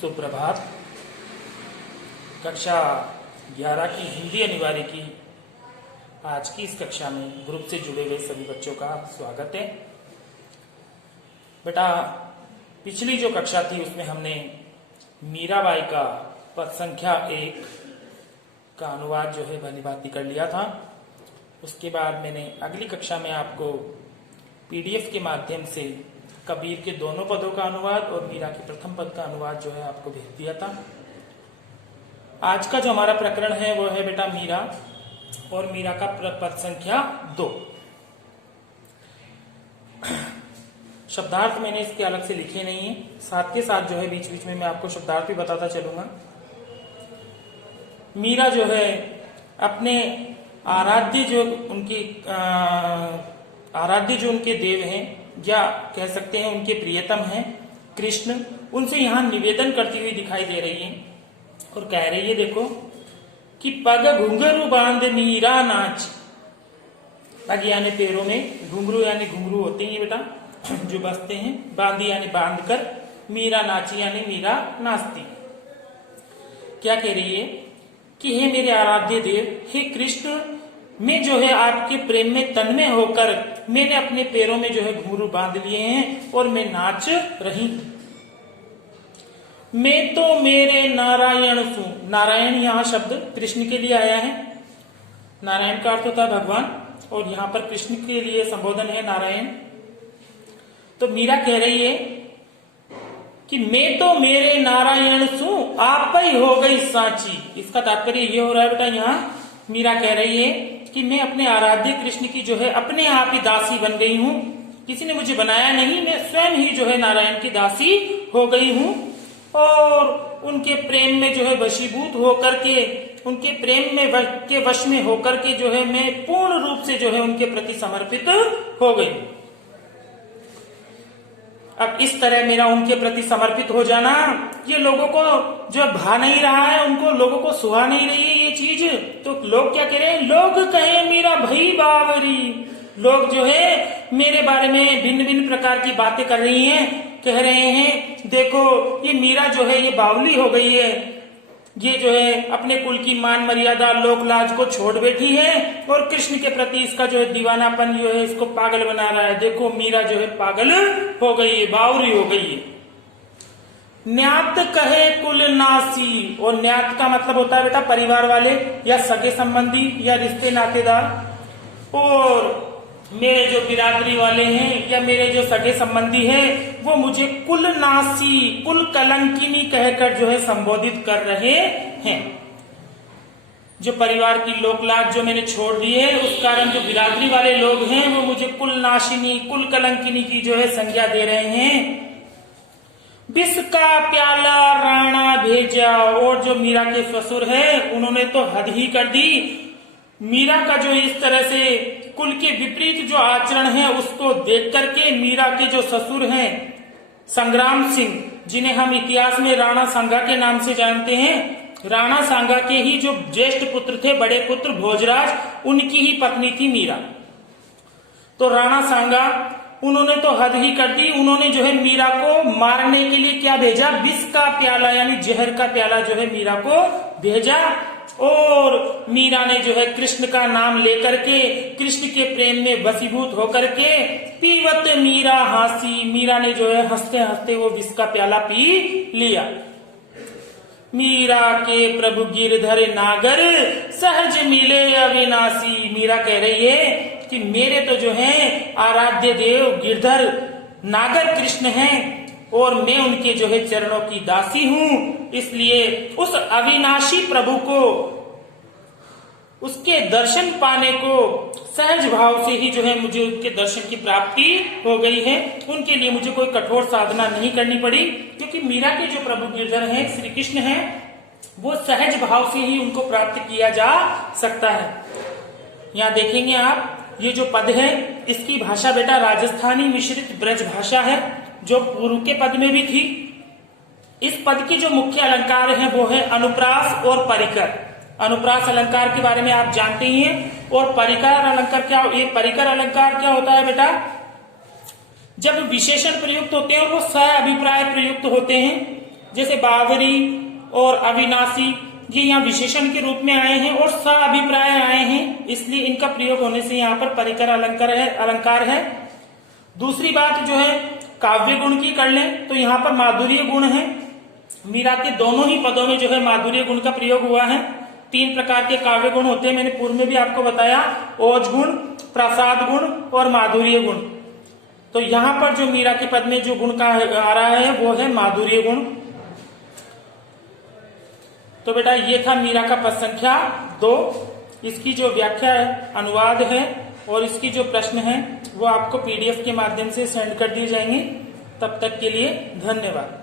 सुप्रभात। कक्षा 11 की हिंदी अनिवार्य की आज की इस कक्षा में ग्रुप से जुड़े हुए सभी बच्चों का स्वागत है। बेटा, पिछली जो कक्षा थी उसमें हमने मीराबाई का पद संख्या 1 का अनुवाद जो है भली भांति कर लिया था। उसके बाद मैंने अगली कक्षा में आपको पीडीएफ के माध्यम से कबीर के दोनों पदों का अनुवाद और मीरा के प्रथम पद का अनुवाद जो है आपको भेज दिया था। आज का जो हमारा प्रकरण है वो है बेटा मीरा और मीरा का पद संख्या 2। शब्दार्थ मैंने इसके अलग से लिखे नहीं है, साथ के साथ जो है बीच बीच में मैं आपको शब्दार्थ भी बताता चलूंगा। मीरा जो है अपने आराध्य जो उनके देव हैं या कह सकते हैं उनके प्रियतम हैं कृष्ण, उनसे यहाँ निवेदन करती हुई दिखाई दे रही है और कह रही है देखो कि पग घुंघरू बांध मीरा नाच। पग यानी पैरों में, घुंघरू यानी घुंघरू होते हैं बेटा जो बसते हैं, बांधी यानी बांध कर, मीरा नाची यानी मीरा नाचती। क्या कह रही है कि हे मेरे आराध्य देव, हे कृष्ण, मैं जो है आपके प्रेम में तन्मय होकर मैंने अपने पैरों में जो है घुंघरू बांध लिए हैं और मैं नाच रही। मैं तो मेरे नारायण सु, नारायण यहाँ शब्द कृष्ण के लिए आया है। नारायण का अर्थ होता है भगवान और यहाँ पर कृष्ण के लिए संबोधन है नारायण। तो मीरा कह रही है कि मैं तो मेरे नारायण सु आप ही हो गई साची। इसका तात्पर्य ये हो रहा है बेटा, यहाँ मीरा कह रही है कि मैं अपने आराध्य कृष्ण की जो है अपने आप ही दासी बन गई हूँ। किसी ने मुझे बनाया नहीं, मैं स्वयं ही जो है नारायण की दासी हो गई हूँ और उनके प्रेम में जो है वशीभूत होकर के, उनके प्रेम में के वश में होकर के जो है मैं पूर्ण रूप से जो है उनके प्रति समर्पित हो गई। अब इस तरह मेरा उनके प्रति समर्पित हो जाना ये लोगों को जो भा नहीं रहा है, उनको लोगों को सुहा नहीं रही है ये चीज। तो लोग क्या कह रहे हैं, लोग कहे मेरा भई बावरी। लोग जो है मेरे बारे में भिन्न भिन्न प्रकार की बातें कर रही हैं, कह रहे हैं देखो ये मीरा जो है ये बावली हो गई है, ये जो है अपने कुल की मान मर्यादा लोक लाज को छोड़ बैठी है और कृष्ण के प्रति इसका जो है दीवानापन जो है इसको पागल बना रहा है। देखो मीरा जो है पागल हो गई है, बावरी हो गई है। न्यात कहे कुल नासी, और न्यात का मतलब होता है बेटा परिवार वाले या सगे संबंधी या रिश्ते नातेदार। और मेरे जो बिरादरी वाले हैं या मेरे जो सगे संबंधी हैं वो मुझे कुल नासी, कुल कलंकिनी कहकर जो है संबोधित कर रहे हैं। जो परिवार की लोकलाज जो मैंने छोड़ दी है उस कारण जो बिरादरी वाले लोग हैं वो मुझे कुल नाशिनी, कुल कलंकिनी की जो है संज्ञा दे रहे हैं। विष का प्याला राणा भेजा, और जो मीरा के ससुर है उन्होंने तो हद ही कर दी। मीरा का जो इस तरह से कुल के विपरीत जो आचरण है उसको देख करके मीरा के जो ससुर हैं संग्राम सिंह, जिन्हें हम इतिहास में राणा सांगा के नाम से जानते हैं, राणा सांगा के ही जो ज्येष्ठ पुत्र थे, बड़े पुत्र भोजराज, उनकी ही पत्नी थी मीरा। तो राणा सांगा उन्होंने तो हद ही कर दी। उन्होंने जो है मीरा को मारने के लिए क्या भेजा, विष का प्याला यानी जहर का प्याला जो है मीरा को भेजा। और मीरा ने जो है कृष्ण का नाम लेकर के, कृष्ण के प्रेम में वशीभूत होकर के पीवत मीरा हासी, मीरा ने जो है हंसते हंसते वो विष का प्याला पी लिया। मीरा के प्रभु गिरधर नागर सहज मिले अविनाशी। मीरा कह रही है कि मेरे तो जो है आराध्य देव गिरधर नागर कृष्ण हैं और मैं उनके जो है चरणों की दासी हूँ, इसलिए उस अविनाशी प्रभु को, उसके दर्शन पाने को सहज भाव से ही जो है मुझे उनके दर्शन की प्राप्ति हो गई है। उनके लिए मुझे कोई कठोर साधना नहीं करनी पड़ी, क्योंकि मीरा के जो प्रभु गिरधर हैं, श्री कृष्ण हैं, वो सहज भाव से ही उनको प्राप्त किया जा सकता है। यहाँ देखेंगे आप, ये जो पद है इसकी भाषा बेटा राजस्थानी मिश्रित ब्रज भाषा है, जो पूर्व के पद में भी थी। इस पद के जो मुख्य अलंकार हैं वो है अनुप्रास और परिकर। अनुप्रास अलंकार के बारे में आप जानते ही हैं। और परिकर अलंकार क्या, ये परिकर अलंकार क्या होता है बेटा, जब विशेषण प्रयुक्त होते हैं और वो सह अभिप्राय प्रयुक्त होते हैं जैसे बावरी और अविनाशी, ये यहाँ विशेषण के रूप में आए हैं और स अभिप्राय आए हैं, इसलिए इनका प्रयोग होने से यहाँ पर परिकर अलंकार है। दूसरी बात जो है काव्य गुण की कर लें तो यहाँ पर माधुर्य गुण है। मीरा के दोनों ही पदों में जो है माधुर्य गुण का प्रयोग हुआ है। 3 प्रकार के काव्य गुण होते हैं, मैंने पूर्व में भी आपको बताया, ओज गुण, प्रसाद गुण और माधुर्य गुण। तो यहाँ पर जो मीरा के पद में जो गुण का आ रहा है वो है माधुर्य गुण। तो बेटा ये था मीरा का पद संख्या 2। इसकी जो व्याख्या है, अनुवाद है और इसकी जो प्रश्न है वो आपको PDF के माध्यम से सेंड कर दिए जाएंगे। तब तक के लिए धन्यवाद।